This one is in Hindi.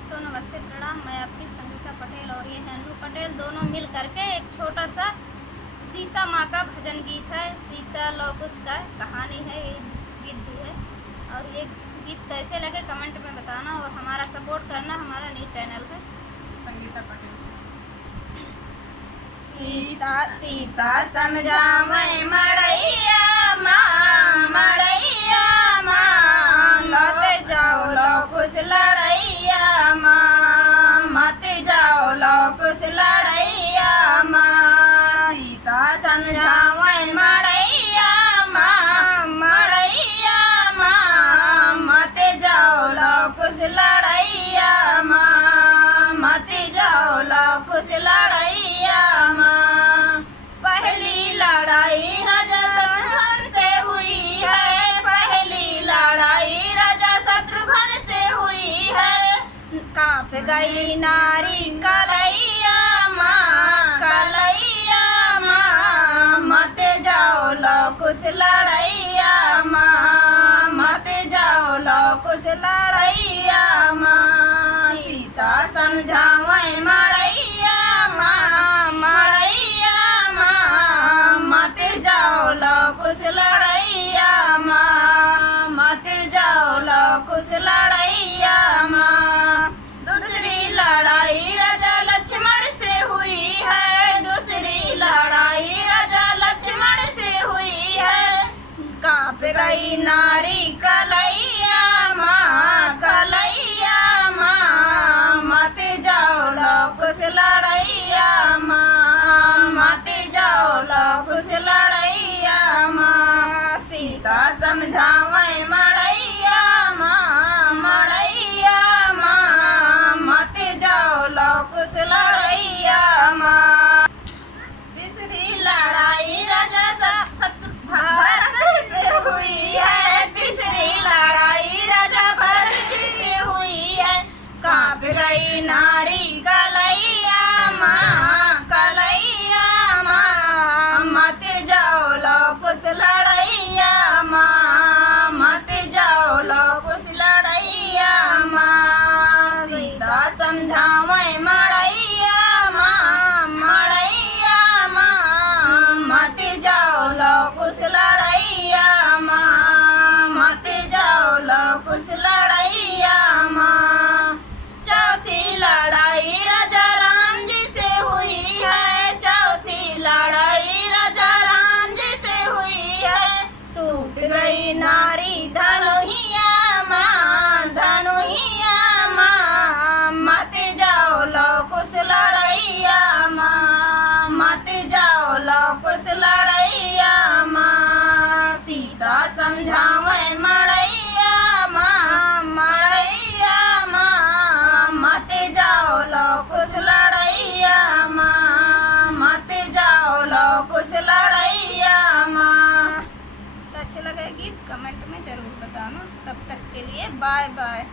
दोस्तों नमस्ते प्रणाम। मैं आपकी संगीता पटेल और ये है अनु पटेल। दोनों मिल करके एक छोटा सा सीता माँ का भजन गीत है। सीता लौकुश का कहानी है, ये गीत भी है। और ये गीत कैसे लगे कमेंट में बताना और हमारा सपोर्ट करना। हमारा न्यू चैनल है संगीता पटेल। सीता सीता समझावे मड़ैया माँ, मड़ैया माँ, लौट जाओ लौकुश लड़ैया माँ, मत जाओ लौकुश लड़ैया माँ। सीता समझावे मड़ैया माँ, मड़ैया माँ, मत जाओ लौकुश लड़ैया माँ, मत जाओ लौकुश लड़ैया माँ। पहली लड़ाई राजा शत्रुघ्न से हुई है, पहली लड़ाई राजा शत्रुघ्न से हुई है। कांप गई नारी कलैया माँ, कलैया माँ, मत जाओ लौकुश लड़ैया माँ, मत जाओ लौकुश लड़ैया माँ। सीता समझावे मड़ैया माँ, मड़ैया माँ, मत जाओ लौकुश लड़ैया माँ, मत जाओ लौकुश लड़ैया माँ। दूसरी लड़ाई राजा लक्ष्मण से हुई है, दूसरी लड़ाई राजा लक्ष्मण से हुई है। कांप गई नारी कलैया माँ, कलैया माँ, मत जाओ लौकुश लड़ैया माँ, मत जाओ लौकुश लड़ैया माँ। सीता समझावे मड़ैया माँ, मड़ैया माँ, मत जाओ लौकुश लड़ैया माँ। तीसरी लड़ाई राजा भरत से हुई है, तीसरी लड़ाई राजा भरत से हुई है। कांप गई नारी कलैया माँ, कलैया माँ, मत जाओ लौकुश लड़ैया माँ, मत जाओ लौकुश लड़ैया माँ। सीता समझावे मड़ैया माँ, मड़ैया माँ, मत जाओ लौकुश लड़ैया माँ, मत जाओ लौकुश लड़ैया माँ। चौथी लड़ाई राजा राम जी से हुई है, चौथी लड़ाई राजा राम जी से हुई है। टूट गई नारी धनुहिया माँ, धनुहिया माँ, मत जाओ लौकुश लड़ैया माँ, मत जाओ लौकुश लड़ैया माँ। सीता समझावे मड़ैया माँ, मड़ैया माँ, मत जाओ लौकुश लड़ैया माँ, मत जाओ लौकुश लड़ैया माँ। कैसे लगा गीत कमेंट में ज़रूर बताना। तब तक के लिए बाय बाय।